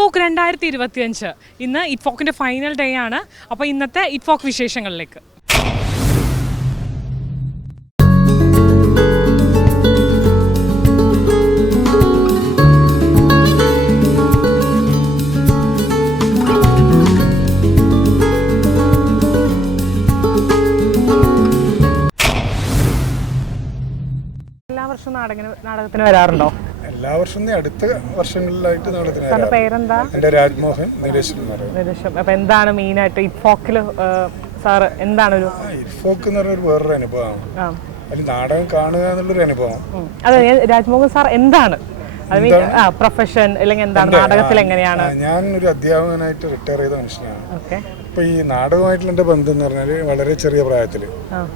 ഇറ്റ്ഫോക്ക് 2025 ഇന്ന് ഇറ്റ്ഫോക്കിൻ്റെ final day ആണ്. അപ്പോൾ ഇന്നത്തെ ഇറ്റ്ഫോക്ക് വിശേഷങ്ങളിലേക്ക്. എല്ലാ വർഷവും നാടകത്തിന് വരാറുണ്ടോ? എല്ലാ വർഷവും അടുത്ത വർഷങ്ങളിലായിട്ട് നാടകത്തിന്. പേരെന്താ? എൻ്റെ രാജ്മോഹൻ നിരേശൻ. അപ്പൊ എന്താണ് മെയിനായിട്ട് ഇറ്റ്ഫോക്കില് സാർ എന്താണ് ഒരു ഇറ്റ്ഫോക്ക് എന്ന് പറഞ്ഞ വേറൊരു അനുഭവമാണ്. അതിൽ നാടകം കാണുക എന്നുള്ളൊരു അനുഭവം. അതെ, രാജ്മോഹൻ സാർ എന്താണ് പ്രൊഫഷൻ അല്ലെങ്കിൽ എന്താണ് നാടകത്തിൽ എങ്ങനെയാണ്? ഞാൻ ഒരു അധ്യാപകനായിട്ട് റിട്ടയർ ചെയ്ത മനുഷ്യനാണ്. ഇപ്പൊ ഈ നാടകമായിട്ടുള്ള എൻ്റെ ബന്ധം എന്ന് പറഞ്ഞാൽ വളരെ ചെറിയ പ്രായത്തിൽ,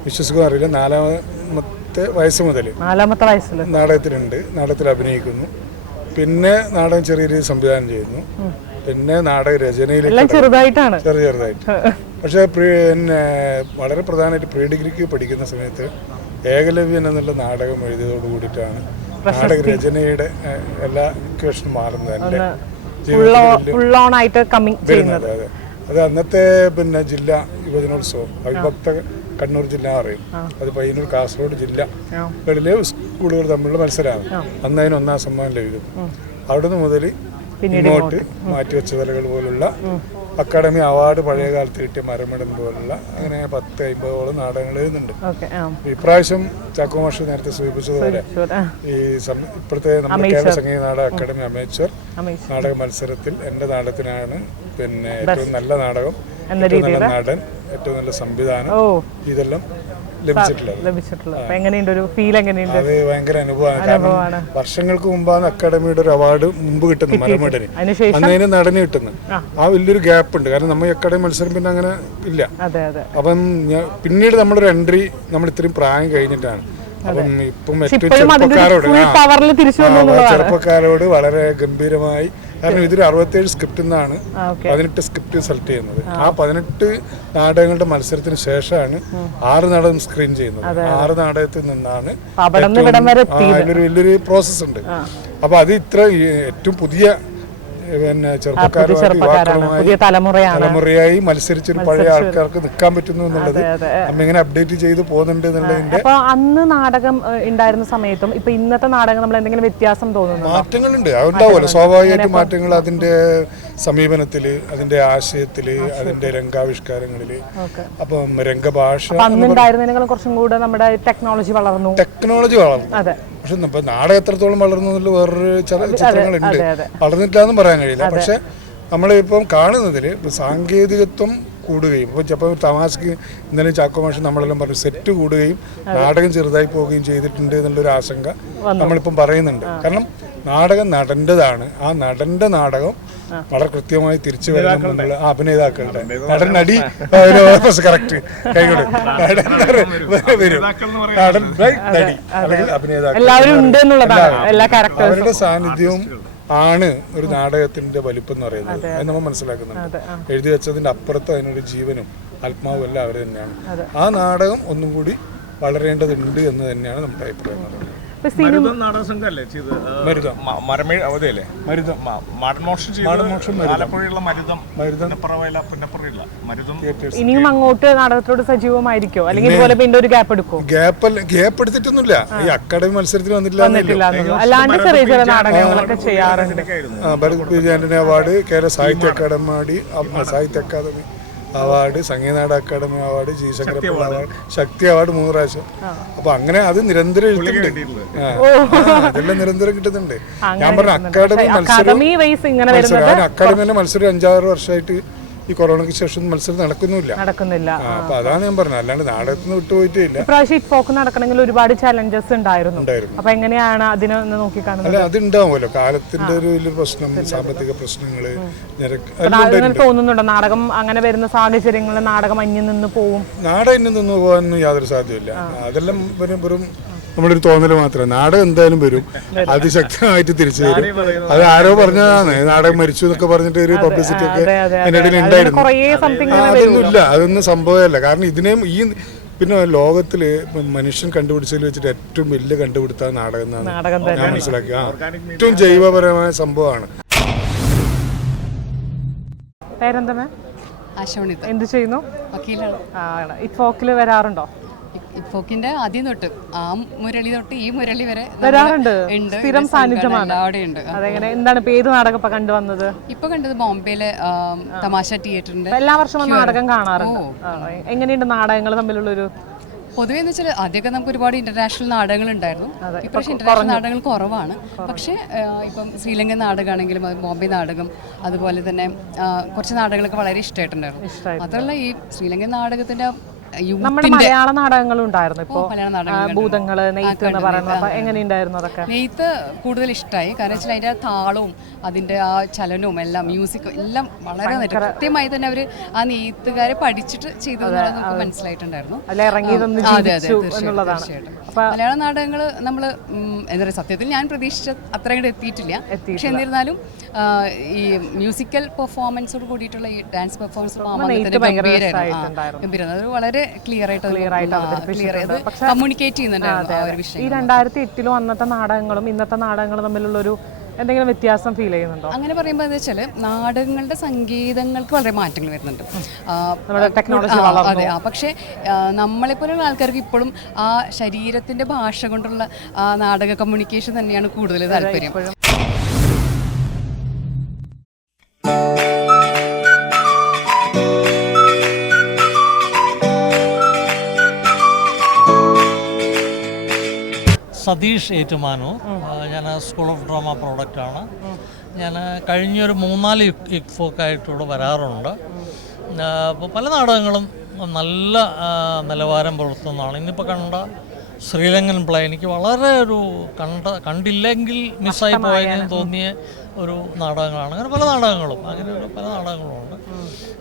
വിശ്വസിക്കാൻ അറിയില്ല, 4ാമത്തെ വയസ്സ് മുതൽ നാടകത്തിലുണ്ട്. നാടകത്തിൽ അഭിനയിക്കുന്നു. പിന്നെ നാടകം ചെറിയ രീതിയിൽ സംവിധാനം ചെയ്യുന്നു. പിന്നെ നാടക രചനയിലേക്ക് ചെറുതായിട്ട്. പക്ഷെ പിന്നെ വളരെ പ്രധാനമായിട്ട് പ്രീ ഡിഗ്രിക്ക് പഠിക്കുന്ന സമയത്ത് ഏകലവ്യൻ എന്നുള്ള നാടകം എഴുതിയതോട് കൂടിയിട്ടാണ് നാടക രചനയുടെ എല്ലാ ഇക്വേഷനും മാറുന്നത്. അത് അന്നത്തെ പിന്നെ ജില്ലാ യുവജനോത്സവം അവിഭക്ത കണ്ണൂർ ജില്ല അറിയും. അത് പയ്യന്നൂർ, കാസർഗോഡ് ജില്ലകളിലെ സ്കൂളുകൾ തമ്മിലുള്ള മത്സരമാണ്. അന്ന് അതിന് 1ാം സമ്മാനം ലഭിക്കുന്നു. അവിടുന്ന് മുതൽ ഇങ്ങോട്ട് മാറ്റിവെച്ച തലകൾ പോലുള്ള അക്കാഡമി അവാർഡ് പഴയ കാലത്ത് കിട്ടിയ മരമടൻ പോലുള്ള അങ്ങനെ 10-50ഓളം നാടകങ്ങൾ എഴുതുന്നുണ്ട്. ഇപ്രാവശ്യം ചാക്കോ മാഷ് നേരത്തെ സൂചിപ്പിച്ചതുപോലെ ഈ ഇപ്പോഴത്തെ നമ്മുടെ കേരള സംഗീത നാടക അക്കാദമി അമേച്വർ നാടക മത്സരത്തിൽ എൻ്റെ നാടകത്തിനാണ് പിന്നെ ഏറ്റവും നല്ല നാടകം, ഏറ്റവും നല്ല നടൻ, ഏറ്റവും നല്ല സംവിധാനം ഇതെല്ലാം ലഭിച്ചിട്ടുള്ളത്. അത് ഭയങ്കര അനുഭവമാണ്. വർഷങ്ങൾക്ക് മുമ്പാണ് അക്കാദമിയുടെ ഒരു അവാർഡ് മുമ്പ് കിട്ടുന്നത് മരമടന്. അന്നതിന് നടന് കിട്ടുന്നത്. ആ വലിയൊരു ഗ്യാപ്പ് ഉണ്ട്. കാരണം നമ്മൾ അക്കാദമി മത്സരം പിന്നെ അങ്ങനെ ഇല്ല. അപ്പം പിന്നീട് നമ്മളൊരു എൻട്രി നമ്മൾ ഇത്രയും പ്രായം കഴിഞ്ഞിട്ടാണ്. അപ്പം ഇപ്പം ഏറ്റവും ചെറുപ്പക്കാരോട് വളരെ ഗംഭീരമായി, കാരണം ഇതൊരു 67 സ്ക്രിപ്റ്റിൽ നിന്നാണ് 18 സ്ക്രിപ്റ്റ് സെലക്ട് ചെയ്യുന്നത്. ആ 18 നാടകങ്ങളുടെ മത്സരത്തിന് ശേഷമാണ് 6 നാടകം സ്ക്രീൻ ചെയ്യുന്നത്. 6 നാടകത്തിൽ നിന്നാണ് വലിയൊരു പ്രോസസ് ഉണ്ട്. അപ്പൊ അത് ഇത്ര ഏറ്റവും പുതിയ പിന്നെ ചെറുപ്പക്കാരുമായി തലമുറയായി മത്സരിച്ചൊരു പഴയ ആൾക്കാർക്ക് നിൽക്കാൻ പറ്റുന്നു എന്നുള്ളത് നമ്മ ഇങ്ങനെ അപ്ഡേറ്റ് ചെയ്ത് പോകുന്നുണ്ട് എന്നുള്ളതിന്റെ. അന്ന് നാടകം ഉണ്ടായിരുന്ന സമയത്തും ഇപ്പൊ ഇന്നത്തെ നാടകം നമ്മൾ എന്തെങ്കിലും വ്യത്യാസം തോന്നുന്നു? മാറ്റങ്ങളുണ്ട്, അതുണ്ടാവുമല്ലോ സ്വാഭാവികമായിട്ട് മാറ്റങ്ങൾ. അതിന്റെ സമീപനത്തില്, അതിന്റെ ആശയത്തില്, അതിന്റെ രംഗാവിഷ്കാരങ്ങളില്, അപ്പം രംഗഭാഷ കുറച്ചും കൂടെ നമ്മുടെ ടെക്നോളജി വളർന്നു. അതെ. പക്ഷെ ഇപ്പൊ നാടകം എത്രത്തോളം വളർന്നു എന്നുള്ള വേറൊരു ചിത്രങ്ങളുണ്ട്. വളർന്നിട്ടില്ലാന്നും പറയാൻ കഴിയില്ല. പക്ഷെ നമ്മളിപ്പം കാണുന്നതിൽ സാങ്കേതികത്വം കൂടുകയും ഇപ്പോൾ തമാശക്ക് ഇന്നലെ ചാക്കോ മാഷ് നമ്മളെല്ലാം പറഞ്ഞു സെറ്റ് കൂടുകയും നാടകം ചെറുതായി പോവുകയും ചെയ്തിട്ടുണ്ട് എന്നുള്ളൊരു ആശങ്ക നമ്മളിപ്പം പറയുന്നുണ്ട്. കാരണം നാടകം നടൻ്റെതാണ്. ആ നടന്റെ നാടകം വളരെ കൃത്യമായി തിരിച്ചു വരണമെന്നുള്ള അഭിനേതാക്കളുടെ നടൻ നടി കറക്റ്റ് കൈകൊണ്ട് അവരുടെ സാന്നിധ്യവും ആണ് ഒരു നാടകത്തിന്റെ വലിപ്പം എന്ന് പറയുന്നത്. അത് നമ്മൾ മനസ്സിലാക്കുന്നുണ്ട്. എഴുതി വെച്ചതിന്റെ അപ്പുറത്ത് അതിനൊരു ജീവനും ആത്മാവും എല്ലാം അവർ തന്നെയാണ്. ആ നാടകം ഒന്നും കൂടി വളരേണ്ടതുണ്ട് എന്ന് തന്നെയാണ് നമ്മുടെ അഭിപ്രായം. ഇനിയും അങ്ങോട്ട് നാടകത്തോട് സജീവമായിരിക്കോ അല്ലെങ്കിൽ ഒരു ഗ്യാപ്പ് എടുക്കോ? ഗ്യാപ്പ് എടുത്തിട്ടൊന്നുമില്ല. ഈ അക്കാദമി മത്സരത്തിൽ വന്നിട്ടില്ല. അല്ലാണ്ട് ചെറിയ ചെറിയ നാടകങ്ങളൊക്കെ ചെയ്യാറുണ്ട്. Bharat P. Antony award, Kerala Sahitya Akademi award, Sangeetha Nataka Akademi award, G Sankarapillai award, Sakthi award 3 പ്രാവശ്യം. അപ്പൊ അങ്ങനെ അത് നിരന്തരം എഴുതുന്നുണ്ട്. അതെല്ലാം നിരന്തരം കിട്ടുന്നുണ്ട്. ഞാൻ പറഞ്ഞ അക്കാദമി മത്സരം 5-6 വർഷമായിട്ട് ഈ കൊറോണയ്ക്ക് ശേഷം മത്സരം നടക്കുന്നില്ല. അപ്പൊ അതാണ് ഞാൻ പറഞ്ഞത്. അല്ലാണ്ട് നാടകത്തിൽ നിന്ന് വിട്ടുപോയിട്ടില്ല. നടക്കണമെങ്കിൽ ഒരുപാട് ചലഞ്ചസ് ഉണ്ടായിരുന്നു. അപ്പൊ എങ്ങനെയാണ് അതിനെ നോക്കിക്കാണുന്നത്? അല്ല, അതുണ്ടാവുമല്ലോ. കാലത്തിന്റെ ഒരു വലിയൊരു പ്രശ്നം, സാമ്പത്തിക പ്രശ്നങ്ങള്, തോന്നുന്നുണ്ടോ നാടകം അങ്ങനെ വരുന്ന സാഹചര്യങ്ങളിൽ നാടകം അന്യം നിന്ന് പോവും? നാടകം അന്യം നിന്ന് പോകാനൊന്നും യാതൊരു സാധ്യതയില്ല. അതെല്ലാം വെറും നമ്മളൊരു തോന്നല് മാത്രമേ. നാടകം എന്തായാലും വരും, അതിശക്തമായിട്ട് തിരിച്ചു വരും. അത് ആരോ പറഞ്ഞതാണ്, നാടകം മരിച്ചു എന്നൊക്കെ പറഞ്ഞിട്ട് ഒരു പബ്ലിസിറ്റി ഒക്കെ അതിനിടയിൽ ഉണ്ടായിരുന്നു. അതൊന്നുമില്ല, അതൊന്നും സംഭവമല്ല. കാരണം ഇതിനെയും ഈ പിന്നെ ലോകത്തില് മനുഷ്യൻ കണ്ടുപിടിച്ചതിൽ വെച്ചിട്ട് ഏറ്റവും വലിയ കണ്ടുപിടുത്ത നാടകം എന്നാണ് ഞാൻ മനസ്സിലാക്കി. ഏറ്റവും ജൈവപരമായ സംഭവമാണ്. പേരെന്താ മാം? ആശോണിത. എന്ത് ചെയ്യുന്നു? വക്കീലാണ്. ഇറ്റ്ഫോക്കിൽ വരാറുണ്ടോ? ഇപ്പോക്കിന്റെ ആദ്യം തൊട്ട് ആ മുരളി തൊട്ട് ഈ മുരളി വരെ വരാറുണ്ട്. സ്ഥിരം സാന്നിധ്യമാണ്. അവിടെയുണ്ട്. അതെങ്ങനെ, എന്താണ് ഇപ്പൊ ഏത് നാടകം ഇപ്പൊ കണ്ടുവന്നത്? ഇപ്പൊ കണ്ടത് ബോംബെയിലെ തമാശ തിയേറ്ററിന്റെ. എല്ലാ വർഷവും നാടകം കാണാറുണ്ട്. എങ്ങനെയുണ്ട് നാടകങ്ങൾ തമ്മിലുള്ളൊരു? പൊതുവെ എന്ന് വെച്ചാൽ ആദ്യമൊക്കെ നമുക്ക് ഒരുപാട് ഇന്റർനാഷണൽ നാടകങ്ങൾ ഉണ്ടായിരുന്നു. ഇപ്രാവശ്യം ഇന്റർനാഷണൽ നാടകങ്ങൾ കുറവാണ്. പക്ഷേ ഇപ്പം ശ്രീലങ്കൻ നാടകമാണെങ്കിലും ബോംബെ നാടകം, അതുപോലെ തന്നെ കുറച്ച് നാടകങ്ങളൊക്കെ വളരെ ഇഷ്ടമായിട്ടുണ്ടായിരുന്നു. മാത്രമല്ല ഈ ശ്രീലങ്കൻ നാടകത്തിന്റെ നമ്മുടെ മലയാള നാടകങ്ങളും ഉണ്ടായിരുന്നു. ഇപ്പൊ ഭൂതങ്ങള്, നെയ്ത്ത് എന്ന് പറയുന്നത് എങ്ങനെയുണ്ടായിരുന്നു? അതൊക്കെ നെയ്ത്ത് കൂടുതൽ ഇഷ്ടമായി. കാരണം വെച്ചാൽ അതിന്റെ താളവും അതിന്റെ ആ ചലനവും എല്ലാം മ്യൂസിക്കും എല്ലാം വളരെ കൃത്യമായി തന്നെ അവര് ആ നെയ്ത്തുകാരെ പഠിച്ചിട്ട് ചെയ്തതെന്ന് നമുക്ക് മനസ്സിലായിട്ടുണ്ടായിരുന്നു. അതെ അതെ, തീർച്ചയായിട്ടും. മലയാള നാടകങ്ങൾ നമ്മൾ എന്താ പറയുക, സത്യത്തിൽ ഞാൻ പ്രതീക്ഷിച്ച അത്ര അങ്ങോട്ട് എത്തിയിട്ടില്ല. പക്ഷെ എന്നിരുന്നാലും ഈ മ്യൂസിക്കൽ പെർഫോമൻസോട് കൂടിയിട്ടുള്ള ഈ ഡാൻസ് പെർഫോമൻസ് ഗംഭീരം. അത് വളരെ ക്ലിയർ ആയിട്ട് കമ്മ്യൂണിക്കേറ്റ് ചെയ്യുന്നുണ്ടായിരുന്നു. ഈ 2008 അന്നത്തെ നാടകങ്ങളും ഇന്നത്തെ നാടകങ്ങളും തമ്മിലുള്ളൊരു എന്തെങ്കിലും വ്യത്യാസം ഫീൽ ചെയ്യുന്നുണ്ടോ? അങ്ങനെ പറയുമ്പോൾ എന്താ വെച്ചാൽ നാടകങ്ങളുടെ സംഗീതങ്ങൾക്ക് വളരെ മാറ്റങ്ങൾ വരുന്നുണ്ട്. അതെ, പക്ഷേ നമ്മളെപ്പോലുള്ള ആൾക്കാർക്ക് ഇപ്പോഴും ആ ശരീരത്തിന്റെ ഭാഷ കൊണ്ടുള്ള നാടക കമ്മ്യൂണിക്കേഷൻ തന്നെയാണ് കൂടുതൽ താല്പര്യം. സതീഷ് ഏറ്റുമാനൂർ. ഞാൻ സ്കൂൾ ഓഫ് ഡ്രാമ പ്രോഡക്റ്റാണ്. ഞാൻ കഴിഞ്ഞൊരു 3-4 ഇക്ഫോക്കായിട്ട് ഇവിടെ വരാറുണ്ട്. അപ്പോൾ പല നാടകങ്ങളും നല്ല നിലവാരം പുലർത്തുന്നതാണ്. ഇന്നിപ്പോൾ കണ്ട ശ്രീലങ്കൻ പ്ലേ എനിക്ക് വളരെ ഒരു കണ്ടില്ലെങ്കിൽ മിസ്സായി പോയെന്ന് തോന്നിയ ഒരു നാടകങ്ങളാണ്. അങ്ങനെ പല നാടകങ്ങളും ഉണ്ട്.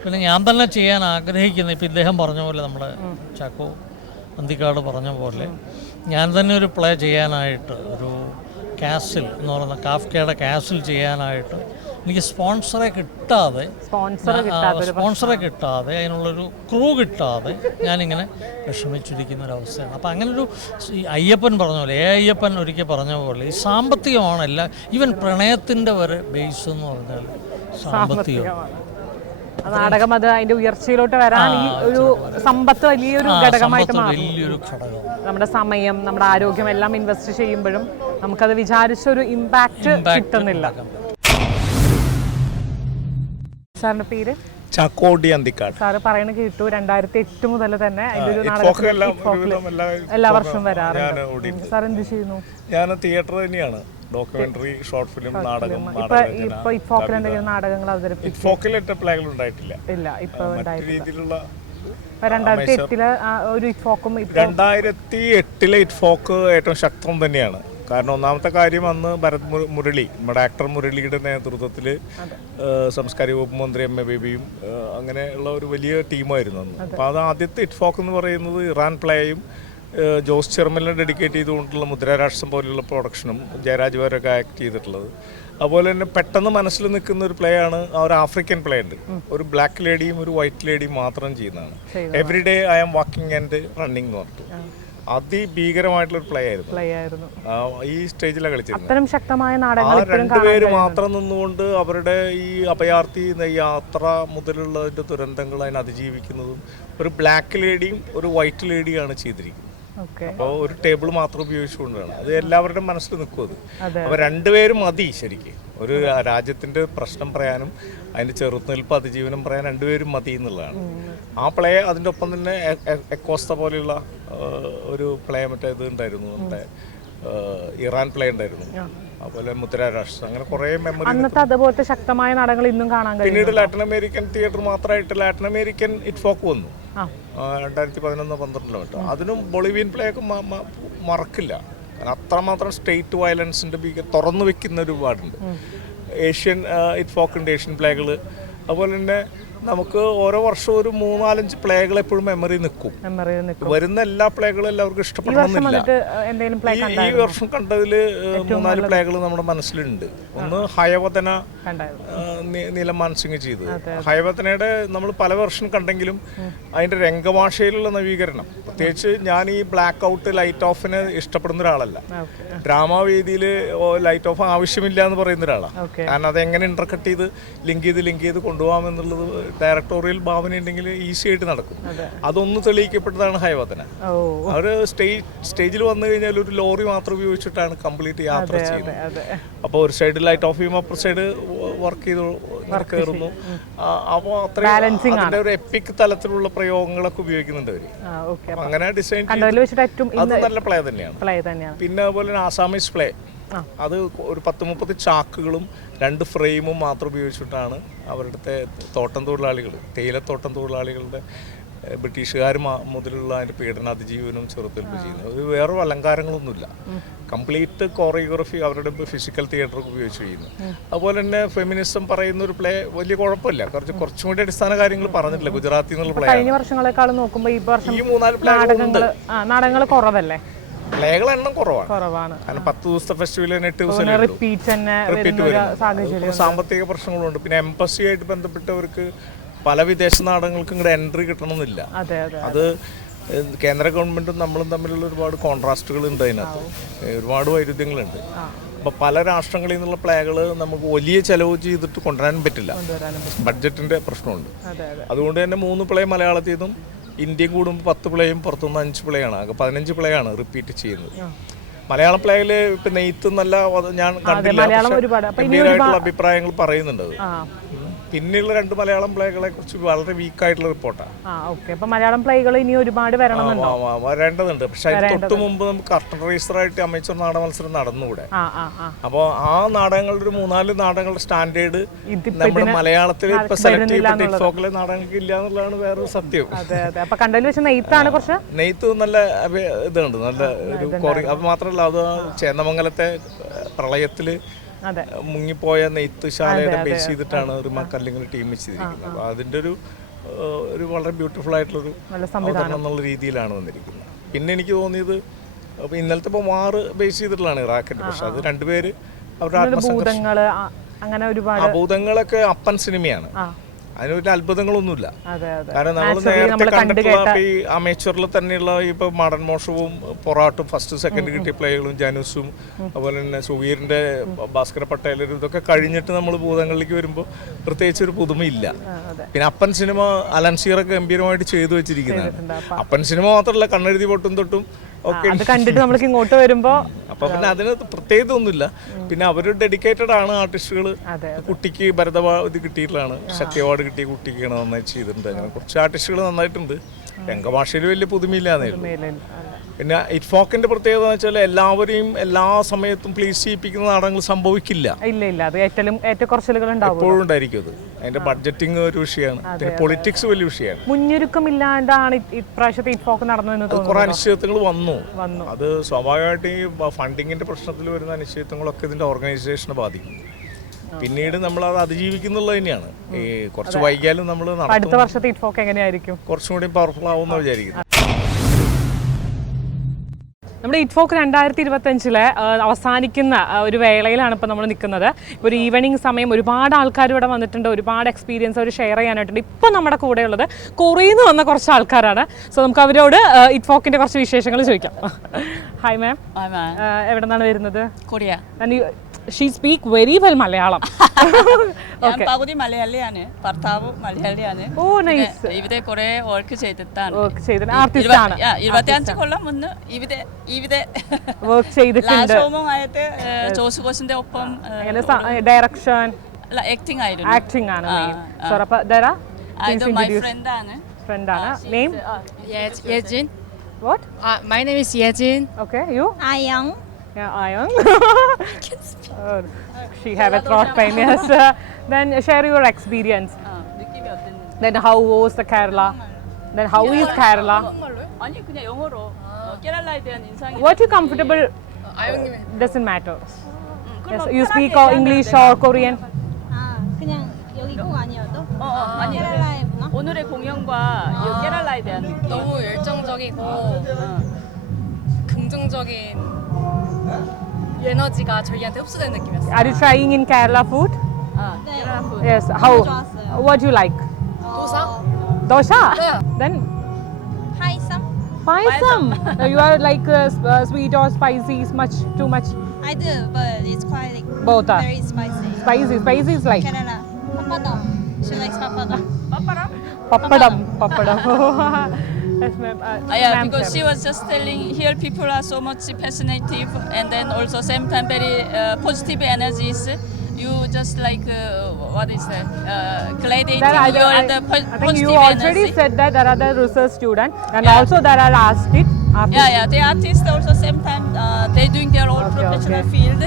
പിന്നെ ഞാൻ തന്നെ ചെയ്യാൻ ആഗ്രഹിക്കുന്ന, ഇപ്പോൾ ഇദ്ദേഹം പറഞ്ഞ പോലെ, നമ്മുടെ ചാക്കോ അന്തിക്കാട് പറഞ്ഞ പോലെ ഞാൻ തന്നെ ഒരു പ്ലേ ചെയ്യാനായിട്ട്, ഒരു കാസിൽ എന്ന് പറയുന്ന കാഫ്കയുടെ കാസിൽ ചെയ്യാനായിട്ട് എനിക്ക് സ്പോൺസറെ കിട്ടാതെ അതിനുള്ളൊരു ക്രൂ കിട്ടാതെ ഞാനിങ്ങനെ വിഷമിച്ചിരിക്കുന്ന ഒരവസ്ഥയാണ്. അപ്പോൾ അങ്ങനൊരു അയ്യപ്പൻ പറഞ്ഞ പോലെ, അയ്യപ്പൻ ഒരിക്കൽ പറഞ്ഞ പോലെ ഈ സാമ്പത്തികമാണ് എല്ലാ, ഈവൻ പ്രണയത്തിൻ്റെ വരെ ബേസ് എന്ന് പറഞ്ഞാൽ സാമ്പത്തികമാണ്. നാടകം അത് അതിന്റെ ഉയർച്ചയിലോട്ട് വരാൻ ഈ ഒരു സമ്പത്ത് വലിയൊരു ഘടകമായിട്ട് മാറും. നമ്മുടെ സമയം, നമ്മുടെ ആരോഗ്യം എല്ലാം ഇൻവെസ്റ്റ് ചെയ്യുമ്പോഴും നമുക്കത് വിചാരിച്ചൊരു ഇമ്പാക്റ്റ് കിട്ടുന്നില്ല. സാറിന്റെ പേര്? ചാക്കോടി അന്തിക്കാട്. സാറ് പറയണ കേട്ടു 2008 മുതൽ തന്നെ അതിന്റെ ഒരു നാടകം എല്ലാ വർഷവും വരാറുണ്ട്. സാർ എന്ത് ചെയ്യുന്നു? ഞാൻ തിയേറ്റർ തന്നെയാണ്. ഡോക്യുമെന്ററി, ഷോർട്ട് ഫിലിം, നാടകം. നാടകങ്ങൾ ഇറ്റ്ഫോക്കിലേറ്റ പ്ലേകൾ ഉണ്ടായിട്ടില്ല. ഇല്ല, ഇപ്പൊ രീതിയിലുള്ള 2008 ഇറ്റ്ഫോക്ക് ഏറ്റവും ശക്തം തന്നെയാണ്. കാരണം ഒന്നാമത്തെ കാര്യം, അന്ന് ഭരത് മുരളി, നമ്മുടെ ആക്ടർ മുരളിയുടെ നേതൃത്വത്തിൽ സംസ്കാരിക വകുപ്പ് മന്ത്രി എം എ ബേബിയും അങ്ങനെയുള്ള ഒരു വലിയ ടീമായിരുന്നു അന്ന്. അപ്പോൾ അത് ആദ്യത്തെ ഇറ്റ്ഫോക്ക് എന്ന് പറയുന്നത് ഇറാൻ പ്ലേയും ജോസ് ചെർമലിനെ ഡെഡിക്കേറ്റ് ചെയ്തുകൊണ്ടുള്ള മുദ്രാരാഷ്ട്രം പോലെയുള്ള പ്രൊഡക്ഷനും ജയരാജ് വരൊക്കെ ആക്ട് ചെയ്തിട്ടുള്ളത്. അതുപോലെ തന്നെ പെട്ടെന്ന് മനസ്സിൽ നിൽക്കുന്ന ഒരു പ്ലേ ആണ്, ഒരു ആഫ്രിക്കൻ പ്ലേ ഉണ്ട്, ഒരു ബ്ലാക്ക് ലേഡിയും ഒരു വൈറ്റ് ലേഡിയും മാത്രം ചെയ്യുന്നതാണ്. Every day I am walking and running എന്ന് പറഞ്ഞിട്ട് അതിഭീകരമായിട്ടുള്ളൊരു പ്ലേ ആയിരുന്നു. ഈ സ്റ്റേജിലാണ് കളിച്ചിരുന്നത്. രണ്ടുപേര് മാത്രം നിന്നുകൊണ്ട് അവരുടെ ഈ അഭയാർത്ഥി യാത്ര മുതലുള്ളതിന്റെ ദുരന്തങ്ങൾ അതിനെ അതിജീവിക്കുന്നതും ഒരു ബ്ലാക്ക് ലേഡിയും ഒരു വൈറ്റ് ലേഡിയാണ് ചെയ്തിരിക്കുന്നത്. അപ്പോൾ ഒരു ടേബിൾ മാത്രം ഉപയോഗിച്ചുകൊണ്ടാണ് അത് എല്ലാവരുടെയും മനസ്സിൽ നിൽക്കും. അത് അപ്പോൾ രണ്ടുപേരും മതി ശരിക്കും ഒരു രാജ്യത്തിന്റെ പ്രശ്നം പറയാനും അതിന്റെ ചെറുത്തുനിൽപ്പ് അതിജീവനം പറയാൻ രണ്ടുപേരും മതി എന്നുള്ളതാണ് ആ പ്ലേ. അതിൻ്റെ ഒപ്പം തന്നെ എക്കോസ്ത പോലെയുള്ള ഒരു പ്ലേ മറ്റേ ഇത് ഉണ്ടായിരുന്നു, നമ്മുടെ ഇറാൻ പ്ലേ ഉണ്ടായിരുന്നു, അതുപോലെ മുദ്രാരാഷ്ട്രം, അങ്ങനെ കുറെ മെമ്മറി. അതുപോലത്തെ ശക്തമായ നാടകങ്ങൾ ഇന്നും കാണാൻ കഴിയും. പിന്നീട് ലാറ്റിൻ അമേരിക്കൻ തിയേറ്റർ മാത്രമായിട്ട് ലാറ്റിൻ അമേരിക്കൻ ഇറ്റ്ഫോക്ക് വന്നു 2011-12 കേട്ടോ. അതിനും ബൊളിവിയൻ പ്ലേ ഒക്കെ മറക്കില്ല. കാരണം അത്രമാത്രം സ്റ്റേറ്റ് വയലൻസിന്റെ തുറന്നു വെക്കുന്ന ഒരുപാടുണ്ട്. ഏഷ്യൻ ഇറ്റ്ഫോക്ക് ഉണ്ട്, ഏഷ്യൻ പ്ലേകൾ. അതുപോലെ തന്നെ നമുക്ക് ഓരോ വർഷവും ഒരു 3-4 പ്ലേകൾ എപ്പോഴും മെമ്മറി നിൽക്കും. വരുന്ന എല്ലാ പ്ലേകളും എല്ലാവർക്കും ഇഷ്ടപ്പെടണമെന്നില്ല. ഈ വർഷം കണ്ടതിൽ 3-4 പ്ലേകൾ നമ്മുടെ മനസ്സിലുണ്ട്. ഒന്ന് ഹയവതന, നീലം മാൻസിംഗ് ചെയ്തു. ഹയവതനയുടെ നമ്മൾ പല വർഷം കണ്ടെങ്കിലും അതിന്റെ രംഗഭാഷയിലുള്ള നവീകരണം, പ്രത്യേകിച്ച് ഞാൻ ഈ ബ്ലാക്ക് ഔട്ട് ലൈറ്റ് ഓഫിനെ ഇഷ്ടപ്പെടുന്ന ഒരാളല്ല. ഡ്രാമാവേദിയിൽ ലൈറ്റ് ഓഫ് ആവശ്യമില്ല എന്ന് പറയുന്ന ഒരാളാണ്. കാരണം അതെങ്ങനെ ഇന്റർകട്ട് ചെയ്ത് ലിങ്ക് ചെയ്ത് കൊണ്ടുപോകാം എന്നുള്ളത് ഡയറക്ടോറിയൽ ഭാവന ഉണ്ടെങ്കിൽ ഈസി ആയിട്ട് നടക്കും. അതൊന്ന് തെളിയിക്കപ്പെട്ടതാണ് ഹയവതന. അവർ സ്റ്റേജിൽ വന്നു കഴിഞ്ഞാൽ ഒരു ലോറി മാത്രം ഉപയോഗിച്ചിട്ടാണ് കംപ്ലീറ്റ് യാത്ര ചെയ്യുന്നത്. അപ്പോൾ ഒരു സൈഡ് ലൈറ്റ് ഓഫ് ചെയ്യുമ്പോൾ അപ്പുറ സൈഡ് വർക്ക് ചെയ്ത് കയറുന്നു. അപ്പോൾ അത്രയും അതിന്റെ ഒരു എപ്പിക് തലത്തിലുള്ള പ്രയോഗങ്ങളൊക്കെ ഉപയോഗിക്കുന്നുണ്ട് അവര്. അങ്ങനെ ഡിസൈൻ അത് നല്ല പ്ലേ തന്നെയാണ്. പിന്നെ അതുപോലെ തന്നെ ആസാമീസ് പ്ലേ, അത് ഒരു 10-30 ചാക്കുകളും 2 ഫ്രെയിമും മാത്രം ഉപയോഗിച്ചിട്ടാണ് അവരുടെ തോട്ടം തൊഴിലാളികൾ, തേയിലത്തോട്ടം തൊഴിലാളികളുടെ ബ്രിട്ടീഷുകാർ മുതലുള്ള അതിൻ്റെ പീഡന അതിജീവനവും ചെറുത്തെടുപ്പ് ചെയ്യുന്നത്. ഒരു വേറെ അലങ്കാരങ്ങളൊന്നുമില്ല, കംപ്ലീറ്റ് കോറിയോഗ്രഫി അവരുടെ ഫിസിക്കൽ തിയേറ്ററൊക്കെ ഉപയോഗിച്ച് ചെയ്യുന്നു. അതുപോലെ തന്നെ ഫെമിനിസം പറയുന്ന ഒരു പ്ലേ വലിയ കുഴപ്പമില്ല, കുറച്ചും കൂടി അടിസ്ഥാന കാര്യങ്ങൾ പറഞ്ഞിട്ടില്ല. ഗുജറാത്തിൽ നിന്നുള്ള പ്ലേ കഴിഞ്ഞ വർഷങ്ങളെക്കാളും നോക്കുമ്പോൾ ഈ വർഷം ഈ 4 നാടകങ്ങൾ കുറവല്ലേ? പ്ലേകൾ എണ്ണം കുറവാണ്. കാരണം 10 ദിവസത്തെ ഫെസ്റ്റിവൽ 8 ദിവസം സാമ്പത്തിക പ്രശ്നങ്ങളുണ്ട്. പിന്നെ എംബസി ആയിട്ട് ബന്ധപ്പെട്ടവർക്ക് പല വിദേശ നാടകങ്ങൾക്കും ഇങ്ങോട്ട് എൻട്രി കിട്ടണമെന്നില്ല. അത് കേന്ദ്ര ഗവൺമെന്റും നമ്മളും തമ്മിലുള്ള ഒരുപാട് കോൺട്രാസ്റ്റുകൾ ഉണ്ട്, അതിനകത്ത് ഒരുപാട് വൈരുദ്ധ്യങ്ങളുണ്ട്. അപ്പോൾ പല രാഷ്ട്രങ്ങളിൽ നിന്നുള്ള പ്ലേകൾ നമുക്ക് വലിയ ചെലവ് ചെയ്തിട്ട് കൊണ്ടുവരാൻ പറ്റില്ല, ബഡ്ജറ്റിന്റെ പ്രശ്നമുണ്ട്. അതുകൊണ്ട് തന്നെ 3 പ്ലേ മലയാളത്തിൽ നിന്നും ഇന്ത്യയും കൂടുമ്പോൾ 10 പ്ലേയും പുറത്തുനിന്ന് 5 പ്ലേയാണ്, ആകെ 15 പ്ലേയാണ് റിപ്പീറ്റ് ചെയ്യുന്നത്. മലയാളം പ്ലേയിൽ ഇപ്പൊ നെയ്ത്ത് നല്ല ഞാൻ കണ്ടില്ല, അഭിപ്രായങ്ങൾ പറയുന്നുണ്ട്. പിന്നെയുള്ള 2 മലയാളം പ്ലേകളെ കുറിച്ച് വളരെ വീക്കായിട്ടുള്ള റിപ്പോർട്ടാണ്. മലയാളം പ്ലേകൾ ഇനി ഒരുപാട് വരേണ്ടതുണ്ട്. പക്ഷെ അതിന് തൊട്ട് മുമ്പ് നമുക്ക് കർട്ടൻ റേസറായിട്ട് അമേച്ചർ നാടക മത്സരം നടന്നുകൂടെ? അപ്പോൾ ആ നാടകങ്ങളുടെ ഒരു 3-4 നാടകങ്ങളുടെ സ്റ്റാൻഡേർഡ് നമ്മുടെ മലയാളത്തിൽ ഇപ്പൊ സെലക്ട് ചെയ്യപ്പെട്ട ഇൻഫോക്കിലെ നാടകങ്ങൾക്ക് ഇല്ല എന്നുള്ളതാണ് വേറൊരു സത്യം. നെയ്ത്ത് നല്ല ഇതുണ്ട്, നല്ല ഒരു അത് മാത്രമല്ല, അത് ചേന്നമംഗലത്തെ പ്രളയത്തില് മുങ്ങിപ്പോയ നെയ്ത്തുശാലയുടെ ബേസ് ചെയ്തിട്ടാണ് റിമാർക്ക് അല്ലെങ്കിൽ ടീം ചെയ്തിരിക്കുന്നത്. അപ്പോൾ അതിൻ്റെ ഒരു വളരെ ബ്യൂട്ടിഫുൾ ആയിട്ടുള്ളൊരു അവതരണം എന്നുള്ള രീതിയിലാണ് വന്നിരിക്കുന്നത്. പിന്നെ എനിക്ക് തോന്നിയത് അപ്പോൾ ഇന്നലത്തെ ഇപ്പോൾ വാറ് ബേസ് ചെയ്തിട്ടുള്ളതാണ് റാക്കറ്റ്. പക്ഷെ അത് 2 പേര് അവരുടെ ഭൂതങ്ങളൊക്കെ അപ്പൻ സിനിമയാണ്, അതിനൊരു അത്ഭുതങ്ങളൊന്നുമില്ല. കാരണം നമ്മൾ നേരത്തെ കണ്ടിട്ടുള്ള ഈ അമേച്ചറിൽ തന്നെയുള്ള ഇപ്പൊ മടൻ മോഷവും പൊറാട്ടും ഫസ്റ്റ് സെക്കൻഡ് കിട്ടിയ പ്ലേകളും ജനുസും അതുപോലെ തന്നെ സുവീറിന്റെ ഭാസ്കര പട്ടേലരും ഇതൊക്കെ കഴിഞ്ഞിട്ട് നമ്മൾ ഭൂതങ്ങളിലേക്ക് വരുമ്പോൾ പ്രത്യേകിച്ച് ഒരു പുതുമയില്ല. പിന്നെ അപ്പൻ സിനിമ അലൻസീറൊക്കെ ഗംഭീരമായിട്ട് ചെയ്തു വെച്ചിരിക്കുന്നതാണ്. അപ്പൻ സിനിമ മാത്രമല്ല, കണ്ണെഴുതി പൊട്ടും തൊട്ടും ഒക്കെ കണ്ടിട്ട് നമ്മൾക്ക് ഇങ്ങോട്ട് വരുമ്പോ അപ്പൊ പിന്നെ അതിനകത്ത് പ്രത്യേകത ഒന്നുമില്ല. പിന്നെ അവർ ഡെഡിക്കേറ്റഡ് ആണ് ആർട്ടിസ്റ്റുകൾ. കുട്ടിക്ക് ഭരത ഇത് കിട്ടിയിട്ടുള്ളതാണ്, ശക്തി അവാർഡ് കിട്ടിയ കുട്ടിക്കാണ് നന്നായി ചെയ്തിട്ടുണ്ട്. അങ്ങനെ കുറച്ച് ആർട്ടിസ്റ്റുകൾ നന്നായിട്ടുണ്ട്. രംഗഭാഷയിൽ വലിയ പുതുമയില്ലാന്നായിരുന്നു. പിന്നെ ഇറ്റ്ഫോക്കിന്റെ പ്രത്യേകത എന്ന് വെച്ചാൽ എല്ലാവരെയും എല്ലാ സമയത്തും പ്ലീസ് ചെയ്യിപ്പിക്കുന്ന നാടകങ്ങൾ സംഭവിക്കില്ല, എപ്പോഴും ഉണ്ടായിരിക്കും. അത് അതിന്റെ ബഡ്ജറ്റിംഗ് ഒരു വിഷയമാണ്, പിന്നെ പൊളിറ്റിക്സ് വലിയ വിഷയമാണ്. മുന്നൊരുക്കമില്ലാണ്ടാണ് ഇപ്രാവശ്യത്തെ ഇറ്റ്ഫോക്ക് നടന്നു. കുറെ അനിശ്ചിതത്വങ്ങൾ വന്നു. അത് സ്വാഭാവികമായിട്ട് ഈ ഫണ്ടിങ്ങിന്റെ പ്രശ്നത്തിൽ വരുന്ന അനിശ്ചിതത്വങ്ങളൊക്കെ ഇതിന്റെ ഓർഗനൈസേഷനെ ബാധിക്കും. പിന്നീട് നമ്മൾ അത് അതിജീവിക്കുന്നുള്ളത് തന്നെയാണ്. ഈ കുറച്ച് വൈകിയാലും നമ്മൾ അടുത്ത വർഷത്തെ ഇറ്റ്ഫോക്ക് എങ്ങനെയായിരിക്കും? കുറച്ചും കൂടി പവർഫുൾ ആവുമെന്ന് വിചാരിക്കുന്നു. നമ്മുടെ ഇറ്റ്ഫോക്ക് 2025 അവസാനിക്കുന്ന ഒരു വേളയിലാണ് ഇപ്പോൾ നമ്മൾ നിൽക്കുന്നത്. ഇപ്പോൾ ഒരു ഈവനിങ് സമയം, ഒരുപാട് ആൾക്കാർ ഇവിടെ വന്നിട്ടുണ്ട്, ഒരുപാട് എക്സ്പീരിയൻസ് അവർ ഷെയർ ചെയ്യാനായിട്ടുണ്ട്. ഇപ്പോൾ നമ്മുടെ കൂടെയുള്ളത് കൊറിയയിൽ നിന്ന് വന്ന കുറച്ച് ആൾക്കാരാണ്. സോ നമുക്ക് അവരോട് ഇറ്റ്ഫോക്കിൻ്റെ കുറച്ച് വിശേഷങ്ങൾ ചോദിക്കാം. ഹായ് മാം, എവിടെ നിന്നാണ് വരുന്നത്? Korea. She speak very well Malayalam. ഞാൻ പകുതി മലയാളിയാണ്, ഭർത്താവ് മലയാളിയാണ്. ഓ നൈസ്. ഇവിടെ കുറെ വർക്ക് ചെയ്തിട്ടാണ്. ആർട്ടിസ്റ്റ് ആണ്. 25 കൊല്ലം മുന്നേ ഇവിടെ വർക്ക് ചെയ്തിട്ടുണ്ട്. ലാസോമമായിട്ട് ജോസ് ബോസിന്റെ ഒപ്പം ഡയറക്ഷൻ ആക്ടിംഗ് ആയിരുന്നു. ആക്ടിംഗ് ആണ് മെയിൻ. സോ അപ്പോൾ ദരാ മൈ ഫ്രണ്ട് ആണ്. Name Yejin. What? My name is Yejin. Okay, you? Ayang. Yeah, Ayang. She have a throat pain. Yes. Then share your experience. Then how was the Kerala? Then how is Kerala? 아니 그냥 영어로 케랄라에 대한 인상이. What you comfortable? Doesn't matter. Yes, you speak English or Korean? 그냥 여기 꼭 아니어도. 아니. 케랄라에 오늘의 공연과 이 케랄라에 대한 느낌. 너무 열정적이고 긍정적인 에너지가 저희한테 흡수된 느낌이었어요. Are you trying in Kerala food? 케랄라 푸드. Yes. How? What do you like? 도사? Dosha? Yeah. Then Paisam. paisam. You are like sweet or spicy? Is much too much? I do, but it's quite like Both are very spicy. spicy. Spicy is like Kerala. Papadam. She likes papadam. 빠빠라? papadam. Papadam. Yes, ma'am. Yeah, Ma'am, because sir. she was just telling here people are so much passionate and then also same time very positive energies. You just like what is that? Gladiating That your the I think you positive already energy. said that there are the research students and Yeah. also there are asked it. After Yeah, they artists also same time they doing their own Okay, professional okay. field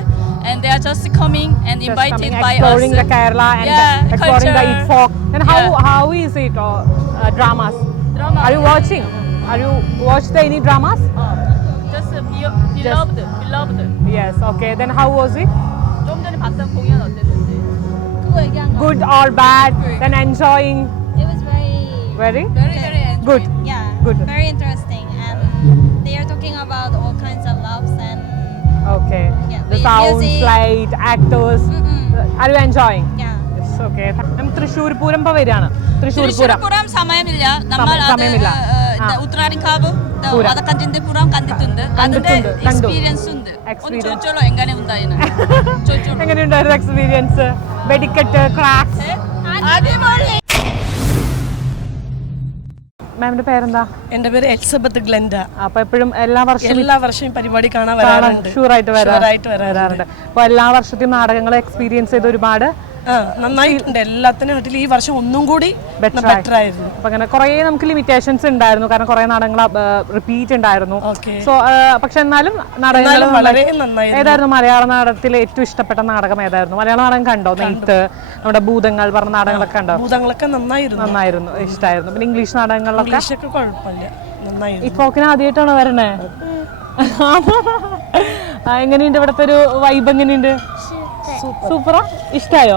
and they are just coming and just invited coming, by exploring us. the Kerala and Yeah, exploring the culture. Itfok. And Yeah. how is it dramas? Drama. Are you watching? Are you watched any dramas? Just beloved. Yes. Okay. Then how was it? 좀 전에 봤던 공연 어땠는지. 그거 얘기한 거. Good or bad? Then enjoying. It was very Very very good. yeah, Good. very interesting, and they are talking about all kinds of loves and Okay. Yeah, The with sounds, music. light, actors. Are you enjoying? yeah. Yes. Okay. I'm Thrissur Pooram ഇപ്പോൾ വരികയാണ്. തൃശ്ശൂർ പൂരം. പുരം സമയമില്ല നമ്മൾ സമയമില്ല. ആ. ഉത്രാടിക്കാവ് പൂരം. വടക്കഞ്ചിന്റെ പുരം കണ്ടിട്ടുണ്ട് അതിന്റെ കണ്ടിട്ടുണ്ട്, കണ്ടു. എക്സ്പീരിയൻസ് ഉണ്ട് ഒന്ന് Experience. ചോദിച്ചോളൂ എങ്ങനെ ഉണ്ടായിരുന്നു ചോദിച്ചോളൂ എങ്ങനെയുണ്ടായിരുന്നു എക്സ്പീരിയൻസ്? വെടിക്കെട്ട്, ക്രാക്സ്. അടിപൊളി മാമിന്റെ പേരെന്താ? എൻ്റെ പേര് എലിസബത്ത് ഗ്ലെൻഡ. അപ്പൊ എപ്പോഴും എല്ലാ വർഷവും എല്ലാ വർഷവും ഈ പരിപാടി കാണാൻ വരാറുണ്ട്. ഷുവറായിട്ട് ഷുവറായിട്ട് വരാറുണ്ട്. അപ്പൊ എല്ലാ വർഷത്തെയും നാടകങ്ങൾ എക്സ്പീരിയൻസ് ചെയ്ത് ഒരുപാട് നന്നായിട്ടുണ്ട്. എല്ലാത്തിനും ഈ വർഷം ഒന്നും കൂടി ബെറ്റർ ആയിരുന്നു. അപ്പൊ അങ്ങനെ കുറെ നമുക്ക് ലിമിറ്റേഷൻസ് ഉണ്ടായിരുന്നു, കാരണം കുറെ നാടകങ്ങൾ റിപ്പീറ്റ് ഉണ്ടായിരുന്നു. Okay. സോ പക്ഷെ എന്നാലും നാടകങ്ങൾ എന്നാലും വളരെ നന്നായിരുന്നു. ഏതായിരുന്നു മലയാള നാടകത്തിൽ ഏറ്റവും ഇഷ്ടപ്പെട്ട നാടകം ഏതായിരുന്നു? മലയാള നാടകം കണ്ടോ? നെയ്ത്ത്, നമ്മുടെ ഭൂതങ്ങൾ പറഞ്ഞ നാടകങ്ങളൊക്കെ കണ്ടോ? ഭൂതങ്ങളൊക്കെ നന്നായിരുന്നു. ഇഷ്ടമായിരുന്നു. പിന്നെ ഇംഗ്ലീഷ് നാടകങ്ങളിലൊക്കെ ഇംഗ്ലീഷൊക്കെ കുഴപ്പമില്ല, നന്നായിരുന്നു. ഇപ്പോക്കിന് ആദ്യമായിട്ടാണോ വരണേ? എങ്ങനെയുണ്ട് ഇവിടുത്തെ ഒരു വൈബ്? എങ്ങനെയുണ്ട്? സൂപ്പറാ? ഇഷ്ടായോ?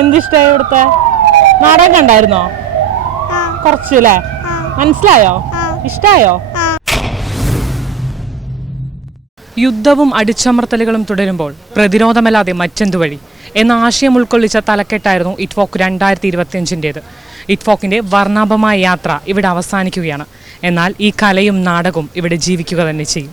എന്തിഷ്ടായോ ഇവിടുത്തെ? നാടകം കണ്ടായിരുന്നോ? കുറച്ചല്ലേ? മനസ്സിലായോ? ഇഷ്ടായോ? യുദ്ധവും അടിച്ചമർത്തലുകളും തുടരുമ്പോൾ പ്രതിരോധമല്ലാതെ മറ്റെന്തു വഴി എന്ന ആശയം ഉൾക്കൊള്ളിച്ച തലക്കെട്ടായിരുന്നു ഇറ്റ്ഫോക്ക് 2025-ൻ്റേത്. ഇറ്റ്ഫോക്കിൻ്റെ വർണ്ണാഭമായ യാത്ര ഇവിടെ അവസാനിക്കുകയാണ്. എന്നാൽ ഈ കലയും നാടകവും ഇവിടെ ജീവിക്കുക തന്നെ ചെയ്യും.